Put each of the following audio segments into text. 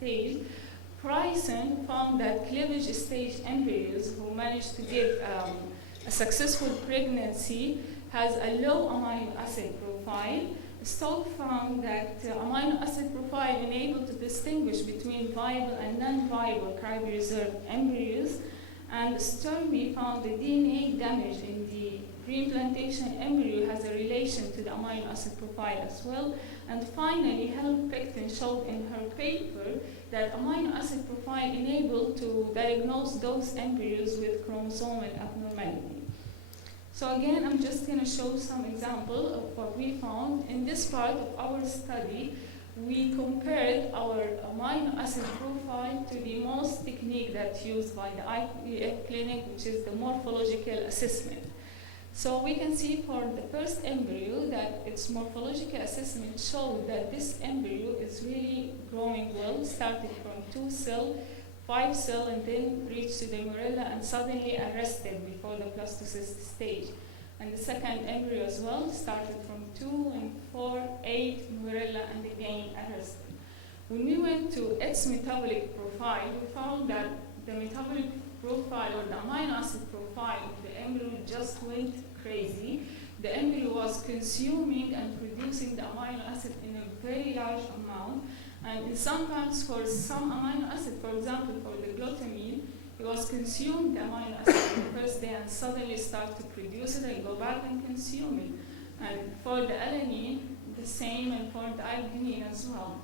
stage, Bryson found that cleavage stage embryos who managed to give a successful pregnancy has a low amino acid profile. Stoll found that amino acid profile enabled to distinguish between viable and non-viable cryopreserved embryos, and Sturmy found the DNA damage in the pre-implantation embryo has a relation to the amino acid profile as well. And finally, Helen Picton showed in her paper that amino acid profile enabled to diagnose those embryos with chromosomal abnormality. So again, I'm just going to show some example of what we found. In this part of our study, we compared our amino acid profile to the most technique that's used by the IVF clinic, which is the morphological assessment. So we can see for the first embryo that its morphological assessment showed that this embryo is really growing well, started from 2 cell, 5 cell, and then reached to the morella and suddenly arrested before the blastocyst stage. And the second embryo as well started from 2 and 4, 8 morella, and again arrested. When we went to its metabolic profile, we found that the metabolic profile or the amino acid profile of the embryo just went crazy. The embryo was consuming and producing the amino acid in a very large amount. And sometimes for some amino acid, for example, for the glutamine, it was consumed the amino acid the first day and suddenly start to produce it and go back and consume it. And for the alanine, the same, and for the arginine as well.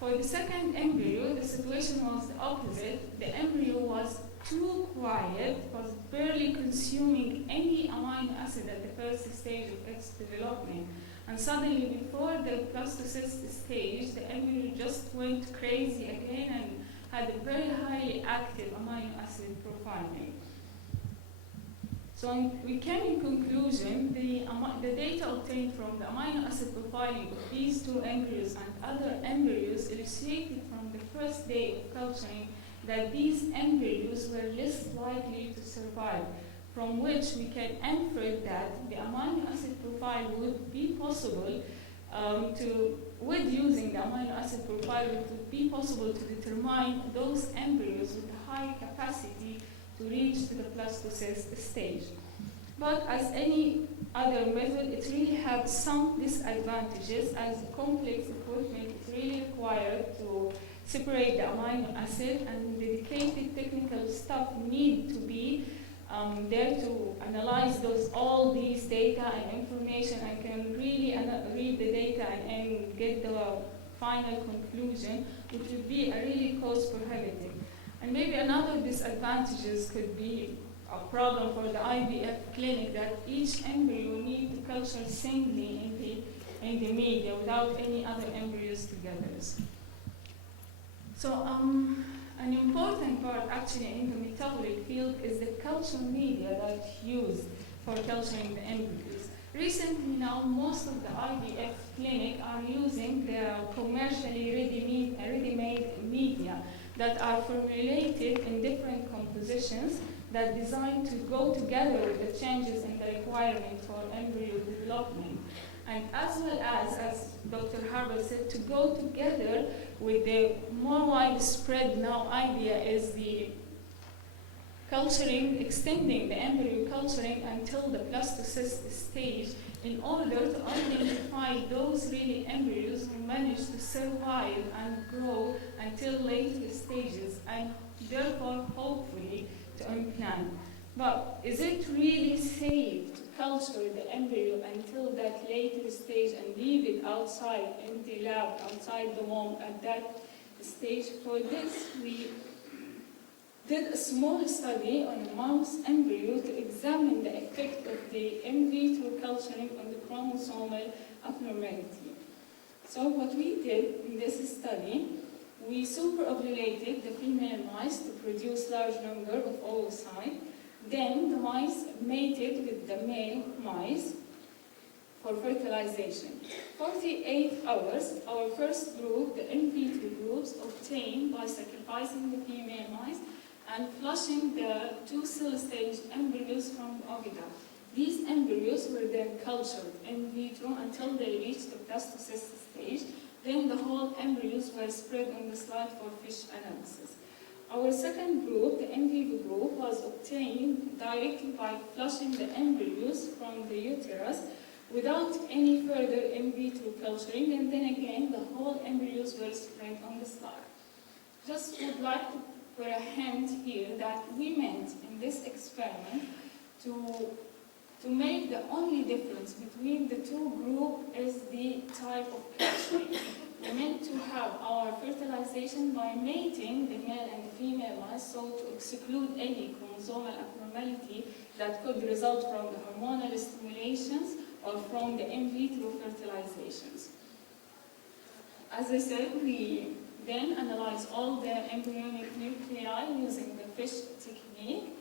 For the second embryo, the situation was the opposite. The embryo was too quiet, was barely consuming any amino acid at the first stage of its development. And suddenly, before the blastocyst stage, the embryo just went crazy again and had a very highly active amino acid profiling. So we came in conclusion, the data obtained from the amino acid profiling of these 2 embryos and other embryos illustrated from the first day of culturing that these embryos were less likely to survive, from which we can infer that the amino acid profile would be possible with using the amino acid profile, it would be possible to determine those embryos with high capacity to reach to the blastocyst stage. But as any other method, it really has some disadvantages, as complex equipment is really required to separate the amino acid, and dedicated technical staff need to be there to analyze all these data and information, and can really read the data and get the final conclusion, which would be a really cost prohibitive. And maybe another disadvantages could be a problem for the IVF clinic, that each embryo needs to culture singly in the media without any other embryos together. So an important part actually in the metabolic field is the culture media that's used for culturing the embryos. Recently now, most of the IVF clinic are using the commercially ready-made media that are formulated in different compositions that are designed to go together with the changes in the requirement for embryo development. And as well as Dr. Harber said, to go together with the more widespread now idea is the culturing, extending the embryo culturing until the blastocyst stage, in order to identify those really embryos who manage to survive and grow until later stages, and therefore hopefully to implant. But is it really safe to culture the embryo until that later stage and leave it outside in the lab, outside the womb at that stage? For this, we did a small study on a mouse embryo to examine the effect of the in vitro culturing on the chromosomal abnormality. So what we did in this study, we superovulated the female mice to produce large number of oocytes. Then the mice mated with the male mice for fertilization. 48 hours, our first group, the in vitro groups, obtained by sacrificing the female mice and flushing the 2 cell stage embryos from the ovida. These embryos were then cultured in vitro until they reached the blastocyst stage, Then the whole embryos were spread on the slide for fish analysis. Our second group, the in vivo group, was obtained directly by flushing the embryos from the uterus without any further in vitro culturing, and then again the whole embryos were spread on the slide. Just would like to put a hint here that we meant in this experiment to make the only difference between the two groups is the type of culturing. We meant to have our fertilization by mating the male and the female mice, so to exclude any chromosomal abnormality that could result from the hormonal stimulations or from the in vitro fertilizations. As I said, we then analyzed all the embryonic nuclei using the FISH technique.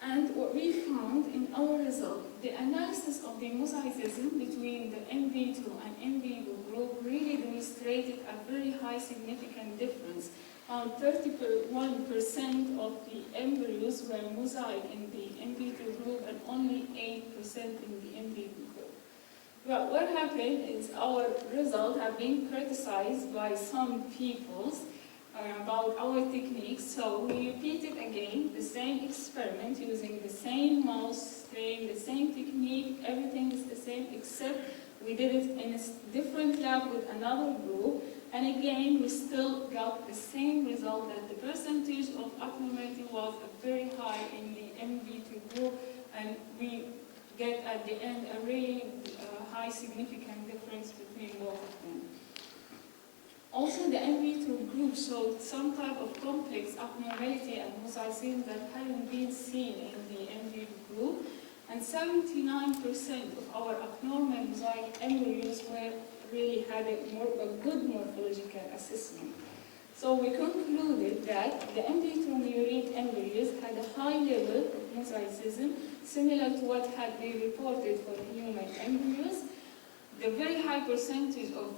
And what we found in our result, the analysis of the mosaicism between the in vitro and in vivo group really demonstrated a very high significant difference. 31% of the embryos were mosaic in the in vitro group and only 8% in the in vivo group. But what happened is our results have been criticized by some people about our techniques, so we repeated again the same experiment using the same mouse strain, the same technique, everything is the same except we did it in a different lab with another group, and again we still got the same result, that the percentage of abnormality was very high in the in vitro group, and we get at the end a really high significant difference between both of them. Also, the in vitro group showed some type of complex abnormality and mosaicism that hadn't been seen in the in vivo group, and 79% of our abnormal mosaic embryos really had a good morphological assessment. So we concluded that the in vitro murine embryos had a high level of mosaicism, similar to what had been reported for human embryos. The very high percentage of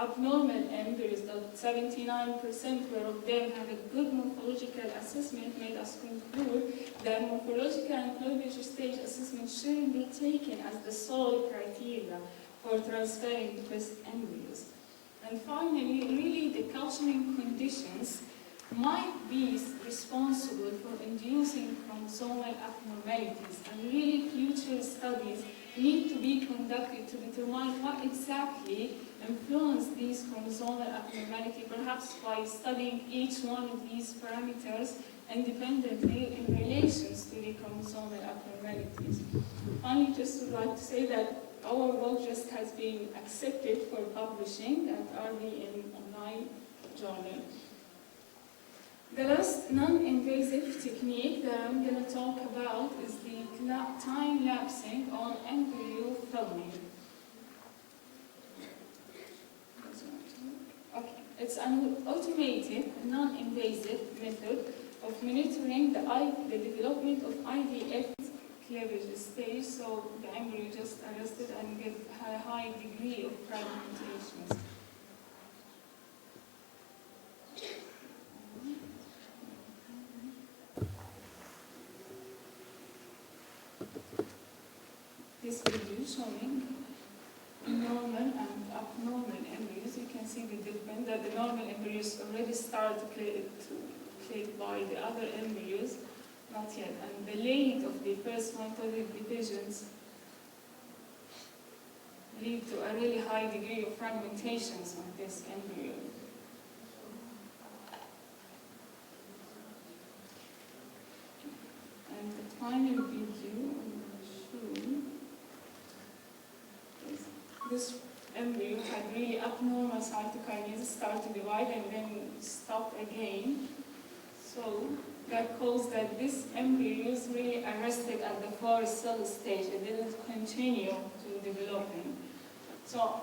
abnormal embryos, that 79% of them had a good morphological assessment, made us conclude that morphological and cleavage stage assessment shouldn't be taken as the sole criteria for transferring the best embryos. And finally, really the culturing conditions might be responsible for inducing chromosomal abnormalities, and really future studies need to be conducted to determine what exactly influence these chromosomal abnormality, perhaps by studying each one of these parameters independently in relations to the chromosomal abnormalities. Finally, just would like to say that our work just has been accepted for publishing at RVN Online Journal. The last non-invasive technique that I'm going to talk about is the time-lapsing on embryo filming. Okay. It's an automated, non-invasive method of monitoring the development of IVF cleavage stage, so the embryo just arrested and get a high degree of fragmentations. This video showing normal and abnormal embryos. You can see the difference, that the normal embryos already start to clade by the other embryos, not yet. And the length of the first mitotic divisions lead to a really high degree of fragmentations of this embryo. And the final video will show this embryo had really abnormal cytokinesis, start to divide and then stop again. So that caused that this embryo is really arrested at the first cell stage. It didn't continue to developing. So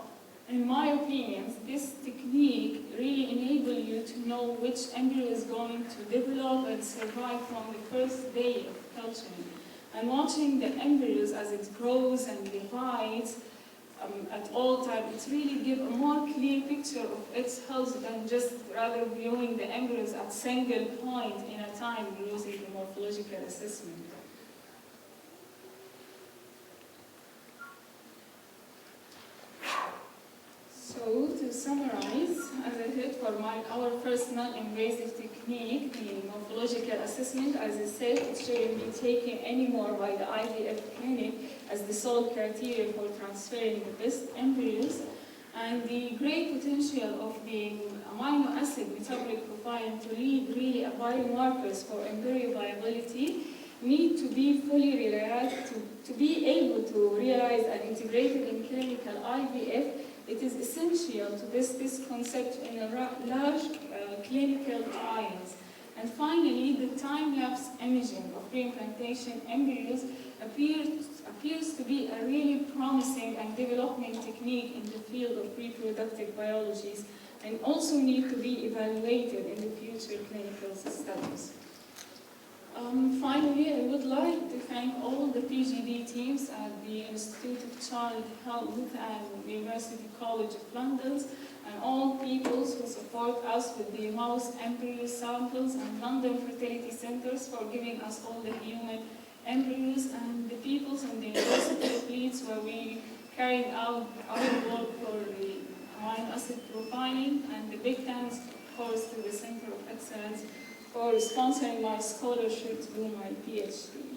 in my opinion, this technique really enables you to know which embryo is going to develop and survive from the first day of culturing. And watching the embryos as it grows and divides at all times, it really gives a more clear picture of its health than just rather viewing the embryos at single point in a time using the morphological assessment. So summarize, as I said, for our first non-invasive technique, the morphological assessment, as I said, it shouldn't be taken anymore by the IVF clinic as the sole criteria for transferring the best embryos. And the great potential of the amino acid metabolic profile to lead really a biomarkers for embryo viability need to be fully realized. To be able to realize and integrate it in clinical IVF, it is essential to this concept in a large clinical trials. And finally, the time-lapse imaging of pre-implantation embryos appears to be a really promising and developing technique in the field of reproductive biologies, and also need to be evaluated in the future clinical studies. Finally, I would like to thank all the PGD teams at the Institute of Child Health and the University College of London, and all peoples who support us with the mouse embryo samples, and London Fertility Centers for giving us all the human embryos, and the peoples in the University of Leeds where we carried out our work for the amino acid profiling, and the big thanks, of course, to the Center of Excellence for sponsoring my scholarship to do my PhD.